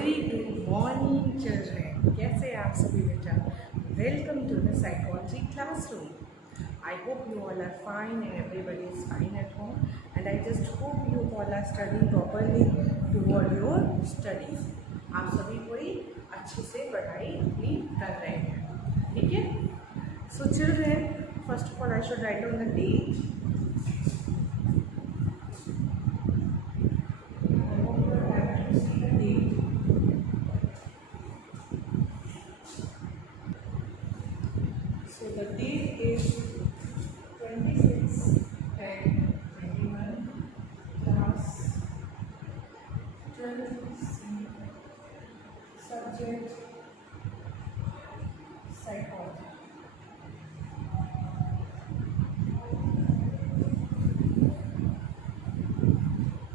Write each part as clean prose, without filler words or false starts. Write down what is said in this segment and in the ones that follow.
Very good morning children, कैसे आप सभी बेटा? Welcome to the psychology classroom. I hope you all are fine and everybody is fine at home, and I just hope you all are studying properly toward your studies. आप सभी कोई अच्छे से पढ़ाई भी कर रहे हैं, ठीक है? So children, first of all I should write down the date. So the date is 26/10/21, class 12C, subject psychology.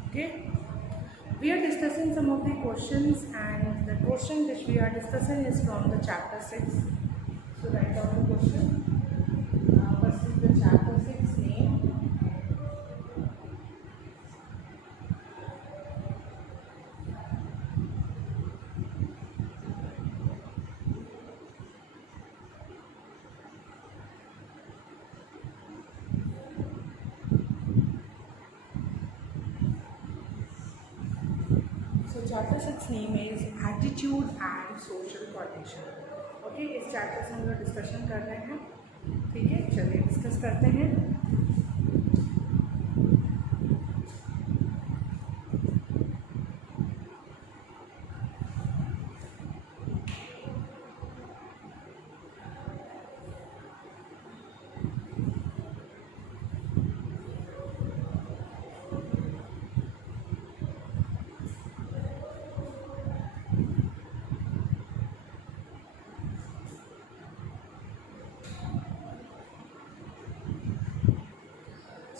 Okay, we are discussing some of the questions, and the question which we are discussing is from the chapter 6. So write down the question. First is the chapter 6 name. So chapter 6 name is attitude and social coordination. Okay, इस chapter से हम लोग discussion कर रहे हैं, ठीक है? चलिए डिस्कस करते हैं.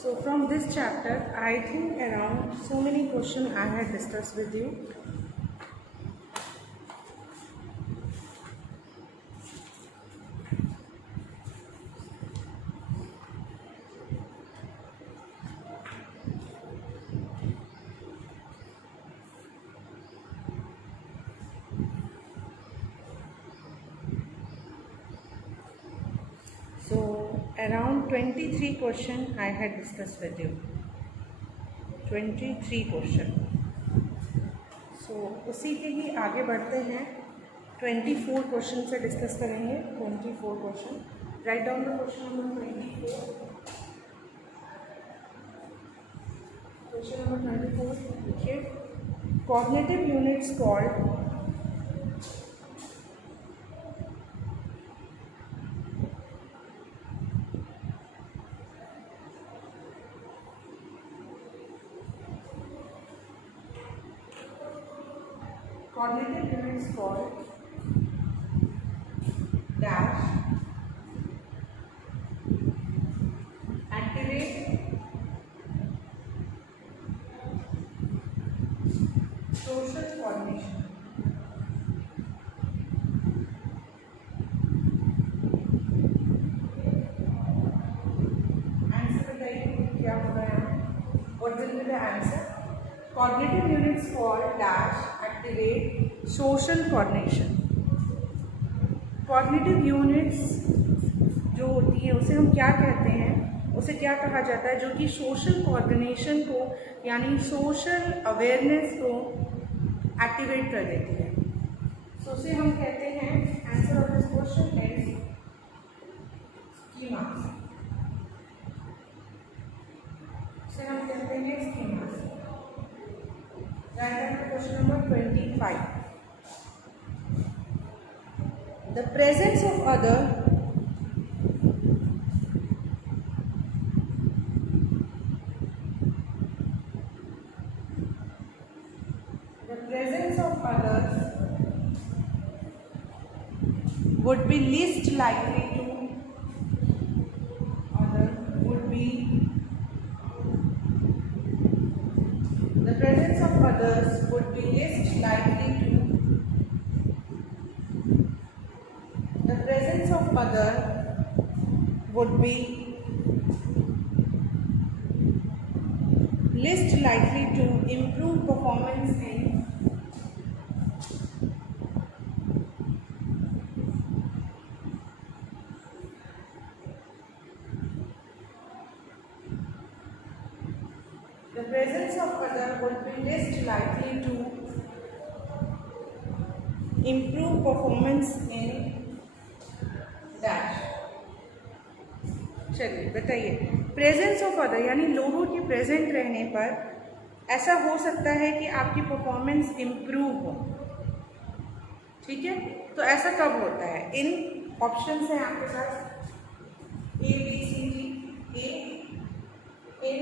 So from this chapter, I think around so many questions I had discussed with you. So around 23 question I had discussed with you. 23 question. So उसी के ही आगे बढ़ते हैं. 24 क्वेश्चन से डिस्कस करेंगे. 24 question. Write down the question number 24. Question number 24 लिखिए. Cognitive units called cognitive units called dash activate social coordination. Answer बताइए क्या होगा यहाँ? What will be the answer? Cognitive units called dash activate social coordination. Cognitive units जो होती है उसे हम क्या कहते हैं? उसे क्या कहा जाता है? जो कि सोशल कोऑर्डिनेशन को यानी सोशल अवेयरनेस को एक्टिवेट कर देती है. सो उसे हम कहते हैं, answer of this question is schemas. उसे हम कहते हैं schemas. Question number 25. The presence of other would be least likely to the presence of others would be least likely to the presence of other would be least likely to improve performance in likely to improve performance in dash. चलिए बताइए, presence of other यानी लोगों के present रहने पर ऐसा हो सकता है कि आपकी परफॉर्मेंस इम्प्रूव हो। ठीक है, तो ऐसा कब होता है? इन ऑप्शंस हैं आपके पास A B C D. A, in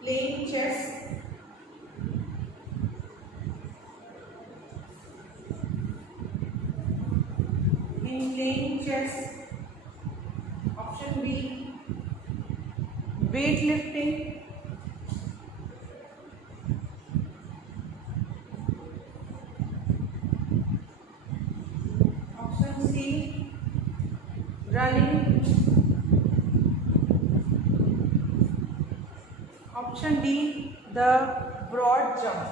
playing chess, in playing chess. Option B, weight lifting. Option C, running. Option D, the broad jump.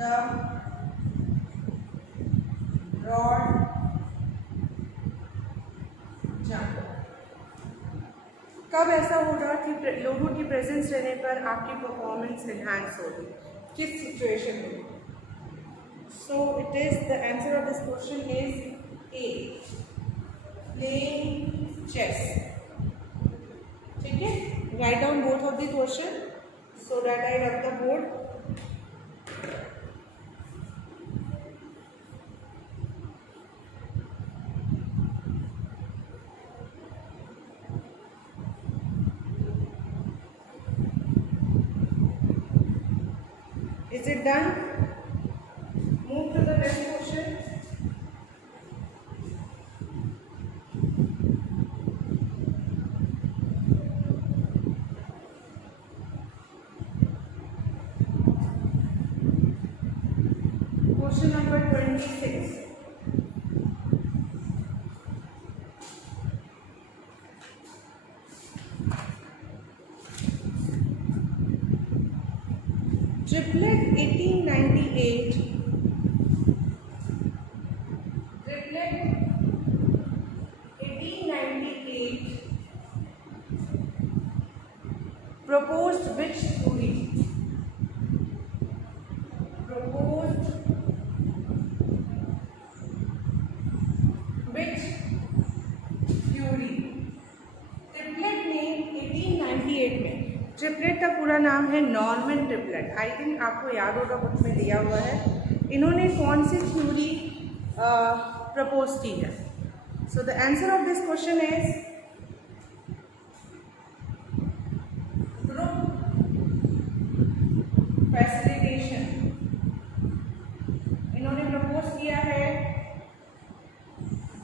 The broad jump. कब ऐसा होगा कि लोगों की प्रेजेंस रहने पर आपकी परफॉर्मेंस एनहांस होगी? किस सिचुएशन में? So it is the answer of this question is A, playing chess. ठीक है, write down both of the question so that I rub the board. Is it done? Move to the next question. Question number 26. Triplet 1898. Triplet 1898 proposed which theory? Proposed which theory? Triplet ने 1898 में, triplet का पूरा नाम है Norman triplet. I think आपको याद होगा, book में दिया हुआ है। इन्होंने कौन सी थ्योरी प्रपोज की है? So the answer of this question is group facilitation. इन्होंने प्रपोज किया है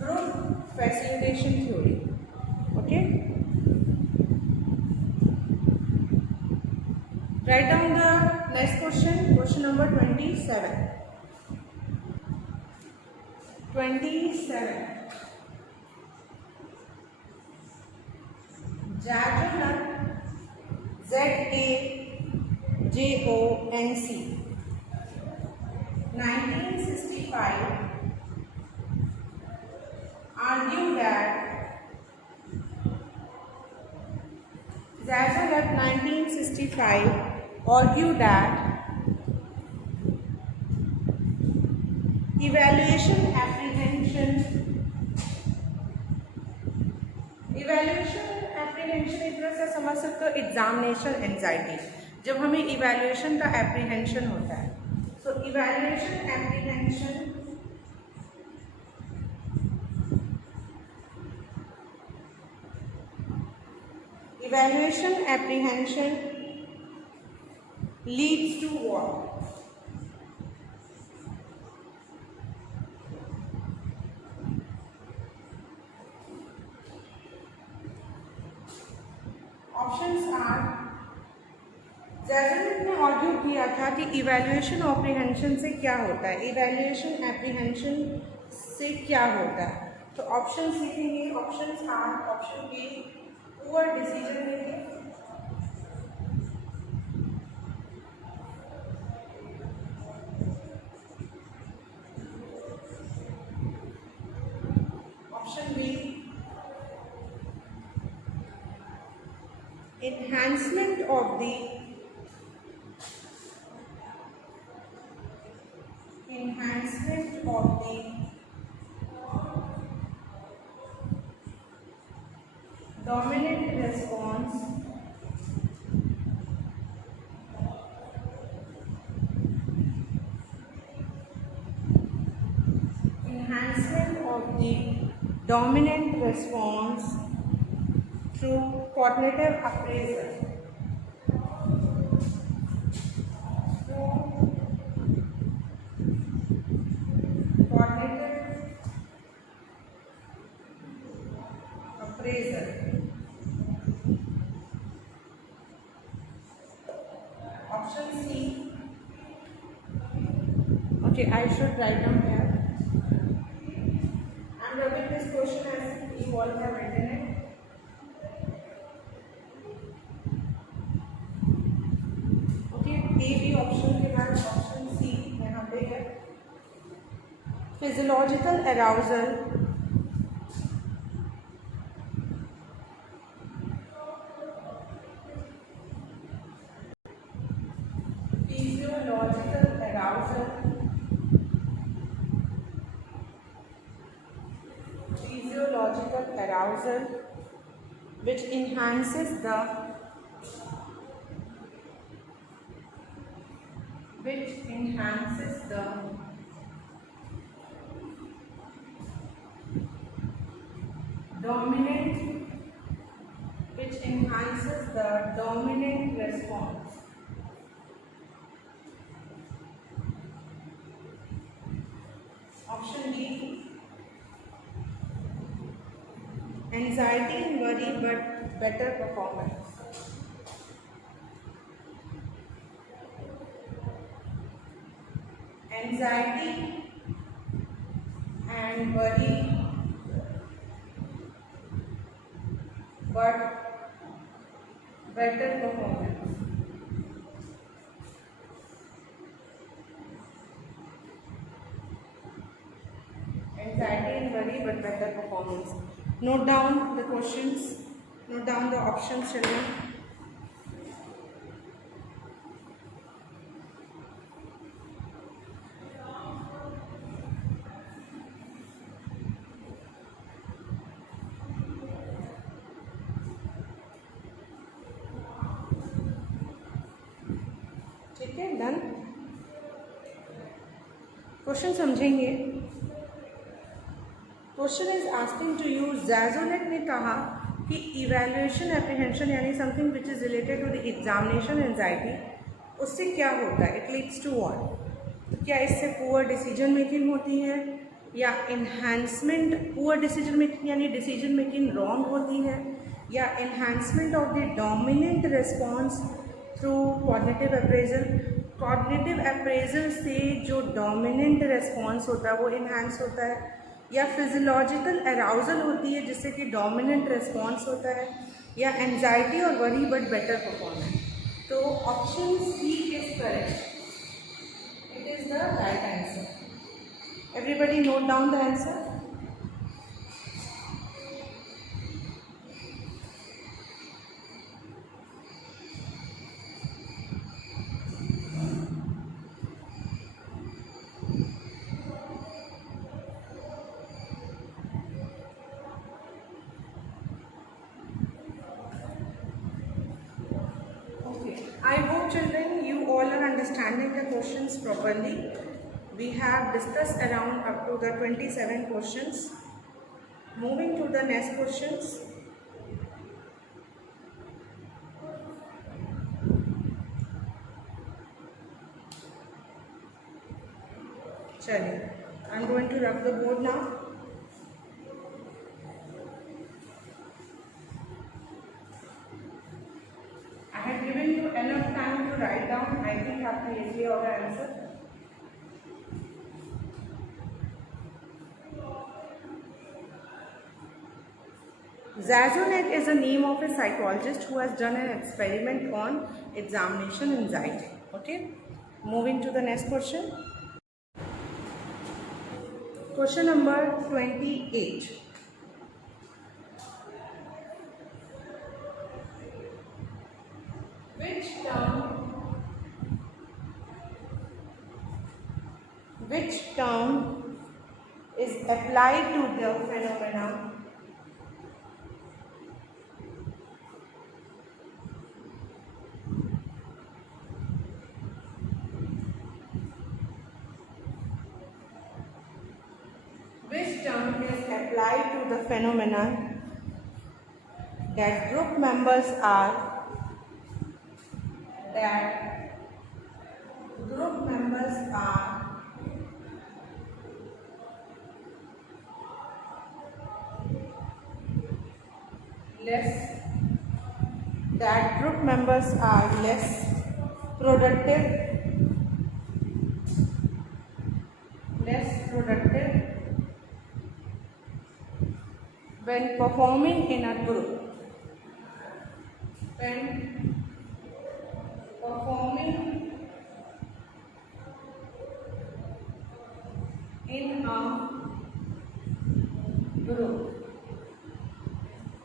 group facilitation theory. Okay, write down the next question, question number 27. 27. Zajonc, Zajonc, 1965 argued that Zajonc 1965 argued that evaluation apprehension एक तरह से समझ सकते हो एग्जामिनेशन एंजाइटी। जब हमें इवैल्यूएशन का एप्रीहेंशन होता है, so evaluation apprehension leads to what? Options are, Zajonc ने आर्ग्यू किया था कि इवैल्यूएशन एप्रीहेंशन से क्या होता है, इवैल्यूएशन एप्रीहेंशन से क्या होता है। तो ऑप्शंस लिखेंगे, options are, option A poor decision making, option B enhancement of the dominant response through cognitive appraisal. Cognitive appraisal. Option C. Okay, I should write down here. I'm rubbing this question as you all have written it. Okay, A B option के बाद option C यहाँ पे है. Physiological arousal which enhances the dominant response. Option D. Anxiety and worry but better performance. Anxiety and worry but better performance. Anxiety and worry but better performance. Note down the questions, note down the options, children. ठीक है, done. Question समझेंगे. Question is asking to you. ज़ैज़ोनेट ने कहा कि evaluation apprehension यानी something which is related to the examination anxiety, उससे क्या होता है? It leads to what? क्या इससे पुअर डिसीजन मेकिंग होती है या इन्हांसमेंट? पुअर डिसीजन मेकिंग यानी डिसीजन मेकिंग रॉन्ग होती है, या enhancement of the dominant response through cognitive appraisal? Cognitive appraisal से जो डोमिनेंट रिस्पॉन्स होता है वो इन्हांस होता है, या फिजियोलॉजिकल अराउजल होती है जिससे कि डोमिनेंट रिस्पॉन्स होता है, या एंजाइटी और वरी बट बेटर परफॉर्मेंस? तो option C is correct. It is the right answer. Everybody note down the answer. I hope children you all are understanding the questions properly. We have discussed around up to the 27 questions. Moving to the next questions. Chaliye, I am going to rub the board now. I have given you enough time to write down. I think आपको easily होगा answer. ज़ैज़ोनेट is the name of a psychologist who has done an experiment on examination anxiety. Okay, moving to the next question. Question number 28. Which term is applied to the phenomena phenomenon that group members are less productive when performing in a group.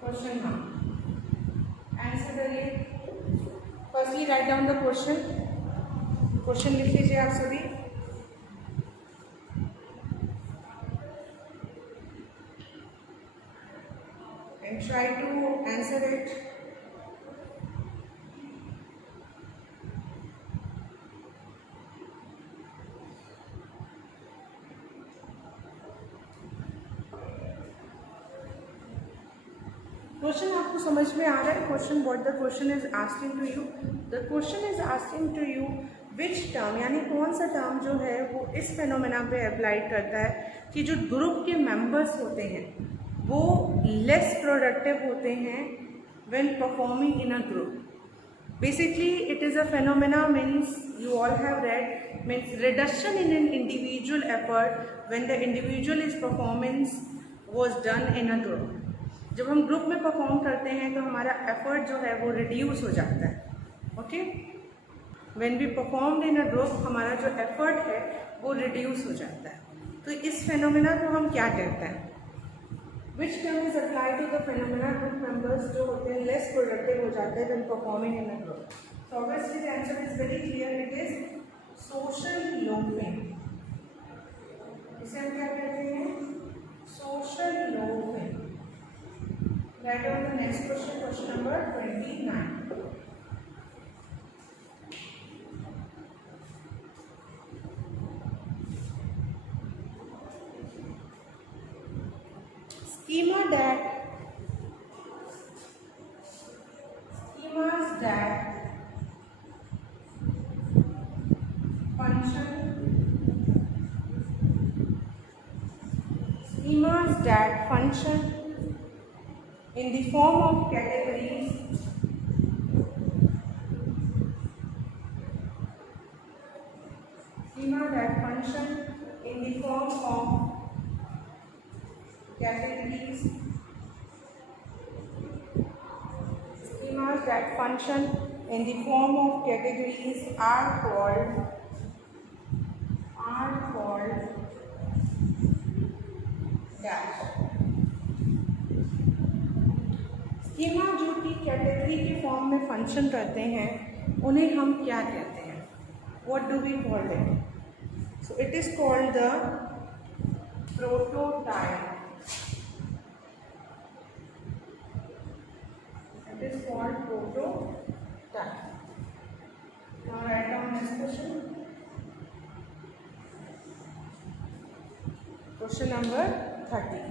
Question mark. Answer करिए. Firstly write down the question. Question लिख लीजिए आप सभी. And try to answer it. Question आपको समझ में आ रहा है? Question what the question is asking to you. The question is asking to you which term, यानी कौन सा टर्म जो है वो इस फेनोमेना पे अप्लाई करता है कि जो ग्रुप के मेंबर्स होते हैं वो लेस प्रोडक्टिव होते हैं when performing in a group. Basically it is a phenomena means you all have read means reduction in an individual effort when the individual is performance was done in a group. जब हम group में perform करते हैं तो हमारा effort जो है वो रिड्यूस हो जाता है. Okay, when we performed in a group हमारा जो एफर्ट है वो रिड्यूस हो जाता है. तो इस फेनोमेना को हम क्या कहते हैं? Which term is apply to the phenomena group members जो होते हैं लेस प्रोडक्टिव हो जाते हैं when performing in a group. So obviously the answer is very clear. It is social loafing. इसे हम क्या कहते हैं? Social loafing. Write down the next question. Question number 29. Schemas that function in the form of categories schemas that function in the form of categories schemas that function in the form of categories are called dash. Schema जो कि category के form में function करते हैं उन्हें हम क्या कहते हैं? What do we call it? So it is called the prototype. It is called prototype. Now write down next question. Question number 30.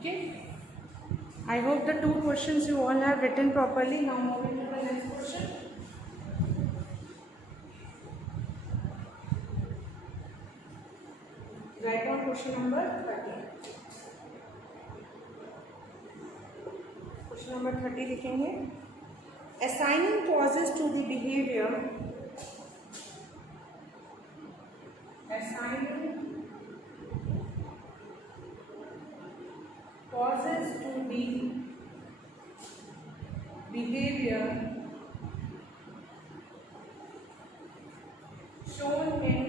Okay, I hope the two questions you all have written properly. Now moving to the next question. Write down question number 30. Question number 30 लिखेंगे. Assigning causes to the behavior assigning causes to the behavior shown in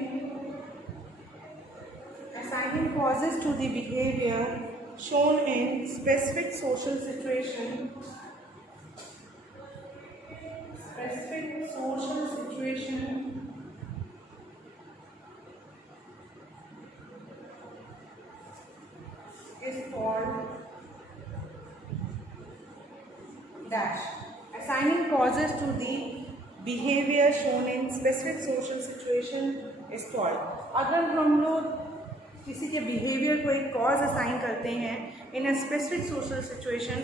assigning causes to the behavior shown in specific social situation is called dash. Assigning causes to the behavior shown in specific social situation is called. अगर हम लोग किसी के behaviour को एक cause assign करते हैं in a specific social situation,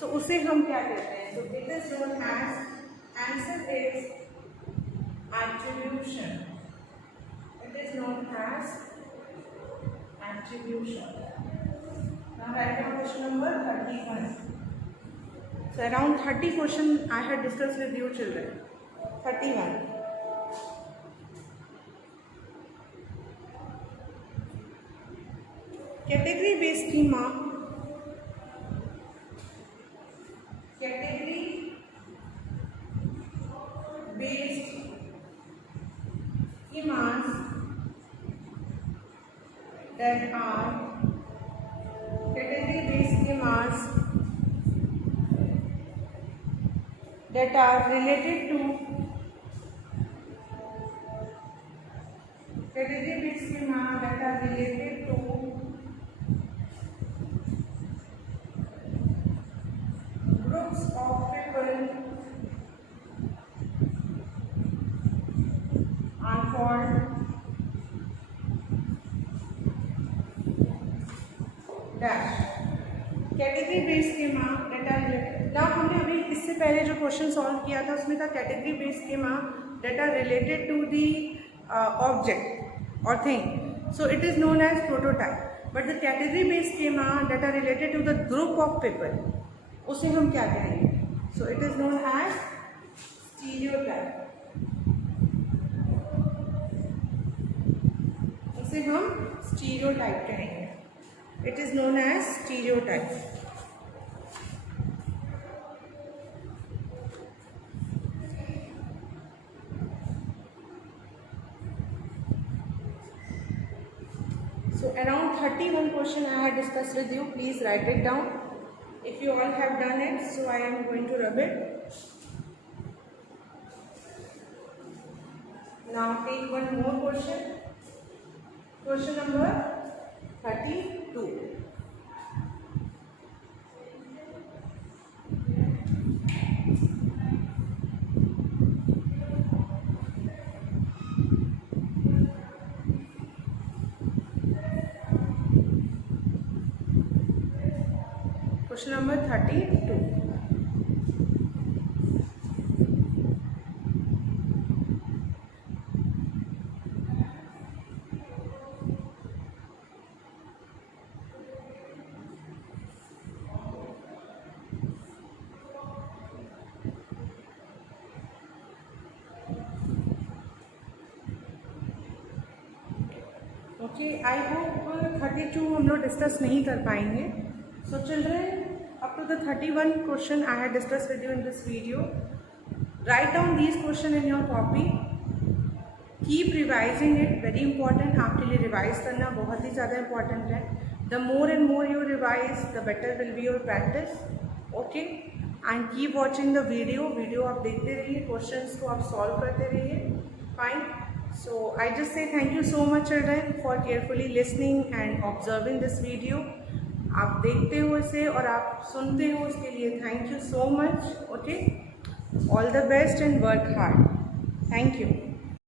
so उसे हम क्या कहते हैं? तो it is known as, answer is attribution. It is known as attribution. Now write down question number 31. So around 30 question I had discussed with you children. 31. Category based schema. Category based schemas that are category based schemas that are related to category based schema that are related to groups of people are called dash. Category based schema data related. ना हमने अभी इससे पहले जो question solve किया था उसमें था category based schema data related to the object और thing, so it is known as prototype. But the category based schema data related to the group of people, उसे हम क्या कहेंगे? So it is known as stereotype. उसे हम stereotype कहेंगे. It is known as stereotype. So around 31 question I had discussed with you. Please write it down. If you all have done it, so I am going to rub it. Now take one more question. Question number 32. Question number 32. Okay, I hope 32 हम लोग discuss नहीं कर पाएंगे. So children, up to the 31 question I had discussed with you in this video. Write down these questions in your copy. Keep revising it. Very important. आपके लिए revise करना बहुत ही ज़्यादा important है. The more and more you revise, the better will be your practice. Okay? And keep watching the video. Video आप देखते रहिए, questions को आप solve करते रहिए. Fine. So I just say thank you so much children for carefully listening and observing this video. आप देखते हो इसे और आप सुनते हो, इसके लिए thank you so much. Okay, all the best and work hard. Thank you.